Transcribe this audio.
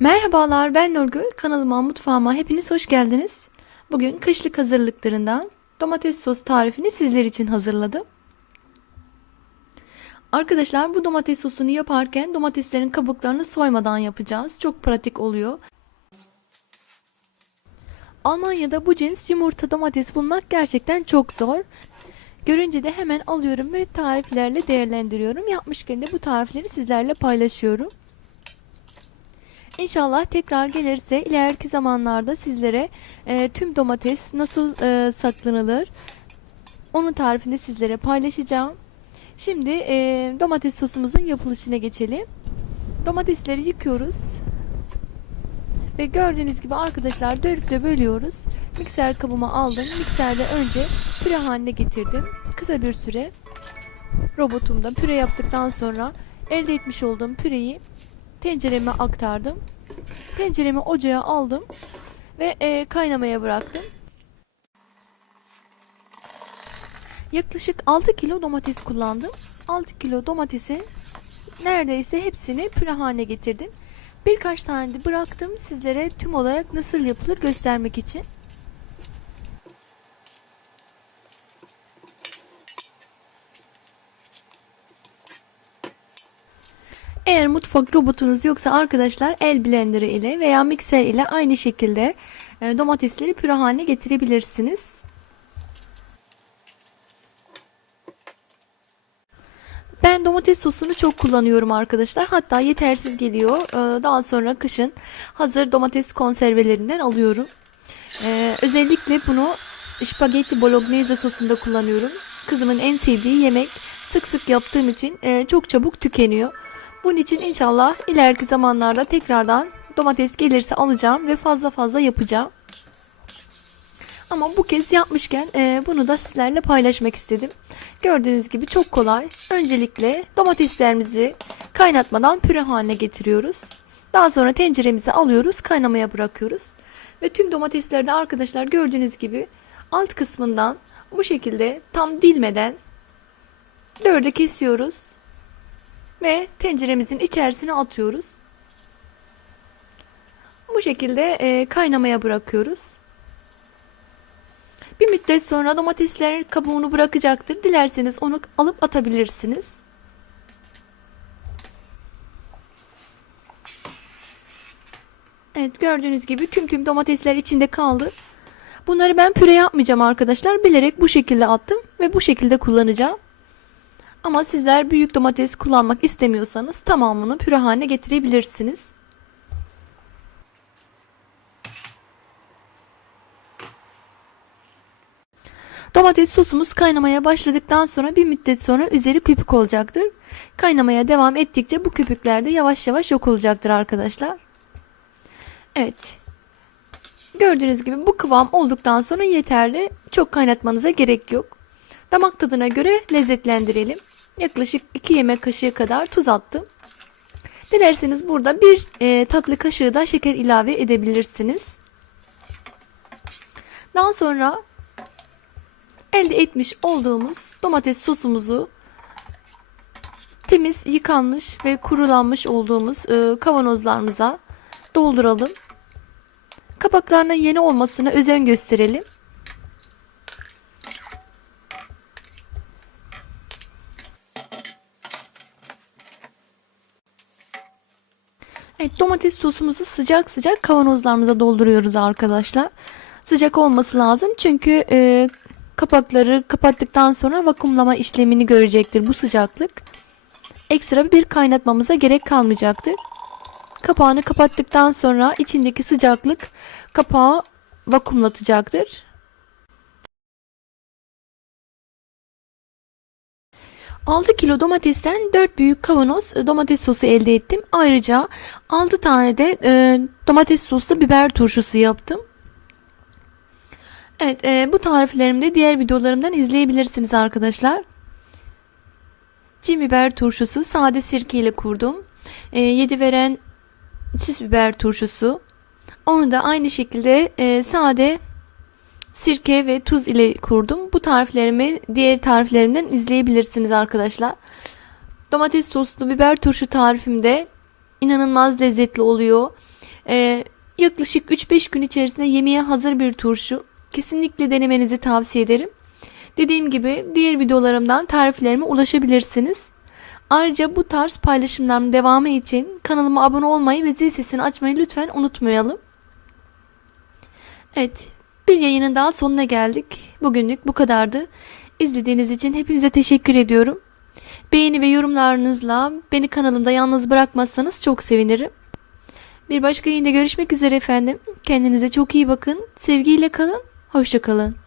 Merhabalar ben Nurgül. Kanalıma mutfağıma hepiniz hoş geldiniz. Bugün kışlık hazırlıklarından domates sos tarifini sizler için hazırladım. Arkadaşlar bu domates sosunu yaparken domateslerin kabuklarını soymadan yapacağız. Çok pratik oluyor. Almanya'da bu cins yumurta domates bulmak gerçekten çok zor. Görünce de hemen alıyorum ve tariflerle değerlendiriyorum. Yapmışken de bu tarifleri sizlerle paylaşıyorum. İnşallah tekrar gelirse ileriki zamanlarda sizlere e, tüm domates nasıl e, saklanılır onun tarifini sizlere paylaşacağım. Şimdi e, domates sosumuzun yapılışına geçelim. Domatesleri yıkıyoruz. Ve gördüğünüz gibi arkadaşlar dörtte bölüyoruz. Mikser kabıma aldım. Mikserde önce püre haline getirdim. Kısa bir süre robotumda püre yaptıktan sonra elde etmiş olduğum püreyi tencereme aktardım. Tenceremi ocağa aldım ve e, kaynamaya bıraktım. Yaklaşık 6 kilo domates kullandım. 6 kilo domatesin neredeyse hepsini püre haline getirdim. Birkaç tane de bıraktım sizlere tüm olarak nasıl yapılır göstermek için. Eğer mutfak robotunuz yoksa arkadaşlar el blenderı ile veya mikser ile aynı şekilde e, domatesleri püre haline getirebilirsiniz. Ben domates sosunu çok kullanıyorum arkadaşlar. Hatta yetersiz geliyor. E, Daha sonra kışın hazır domates konservelerinden alıyorum. E, Özellikle bunu spagetti bolognese sosunda kullanıyorum. Kızımın en sevdiği yemek. Sık sık yaptığım için çok çabuk tükeniyor. Bunun için inşallah ileriki zamanlarda tekrardan domates gelirse alacağım ve fazla fazla yapacağım. Ama bu kez yapmışken e, bunu da sizlerle paylaşmak istedim. Gördüğünüz gibi çok kolay. Öncelikle domateslerimizi kaynatmadan püre haline getiriyoruz. Daha sonra tenceremizi alıyoruz, kaynamaya bırakıyoruz. Ve tüm domatesleri de arkadaşlar gördüğünüz gibi alt kısmından bu şekilde tam dilmeden dörde kesiyoruz ve tenceremizin içerisine atıyoruz. Bu şekilde e, kaynamaya bırakıyoruz. Bir müddet sonra domatesler kabuğunu bırakacaktır. Dilerseniz onu alıp atabilirsiniz. Evet gördüğünüz gibi tüm tüm domatesler içinde kaldı. Bunları ben püre yapmayacağım arkadaşlar. Bilerek bu şekilde attım ve bu şekilde kullanacağım. Ama sizler büyük domates kullanmak istemiyorsanız tamamını püre haline getirebilirsiniz. Domates sosumuz kaynamaya başladıktan sonra bir müddet sonra üzeri köpük olacaktır. Kaynamaya devam ettikçe bu köpükler de yavaş yavaş yok olacaktır arkadaşlar. Evet. Gördüğünüz gibi bu kıvam olduktan sonra yeterli. Çok kaynatmanıza gerek yok. Damak tadına göre lezzetlendirelim. Yaklaşık 2 yemek kaşığı kadar tuz attım. Dilerseniz burada bir e, tatlı kaşığı da şeker ilave edebilirsiniz. Daha sonra elde etmiş olduğumuz domates sosumuzu temiz yıkanmış ve kurulanmış olduğumuz e, kavanozlarımıza dolduralım. Kapaklarının yeni olmasına özen gösterelim. Evet domates sosumuzu sıcak sıcak kavanozlarımıza dolduruyoruz arkadaşlar. Sıcak olması lazım çünkü e, kapakları kapattıktan sonra vakumlama işlemini görecektir bu sıcaklık. Ekstra bir kaynatmamıza gerek kalmayacaktır. Kapağını kapattıktan sonra içindeki sıcaklık kapağı vakumlatacaktır. ...6 kilo domatesten 4 büyük kavanoz domates sosu elde ettim. Ayrıca 6 tane de e, domates soslu biber turşusu yaptım. Evet e, bu tariflerimi de diğer videolarımdan izleyebilirsiniz arkadaşlar. Cin biber turşusu sade sirke ile kurdum. E, 7 veren süs biber turşusu. Onu da aynı şekilde e, sade sirke ve tuz ile kurdum. Bu tariflerimi diğer tariflerimden izleyebilirsiniz arkadaşlar. Domates soslu biber turşu tarifimde inanılmaz lezzetli oluyor. Ee, yaklaşık 3-5 gün içerisinde yemeğe hazır bir turşu. Kesinlikle denemenizi tavsiye ederim. Dediğim gibi diğer videolarımdan tariflerime ulaşabilirsiniz. Ayrıca bu tarz paylaşımların devamı için kanalıma abone olmayı ve zil sesini açmayı lütfen unutmayalım. Evet, bir yayının daha sonuna geldik. Bugünlük bu kadardı. İzlediğiniz için hepinize teşekkür ediyorum. Beğeni ve yorumlarınızla beni kanalımda yalnız bırakmazsanız çok sevinirim. Bir başka yayında görüşmek üzere efendim. Kendinize çok iyi bakın. Sevgiyle kalın. Hoşça kalın.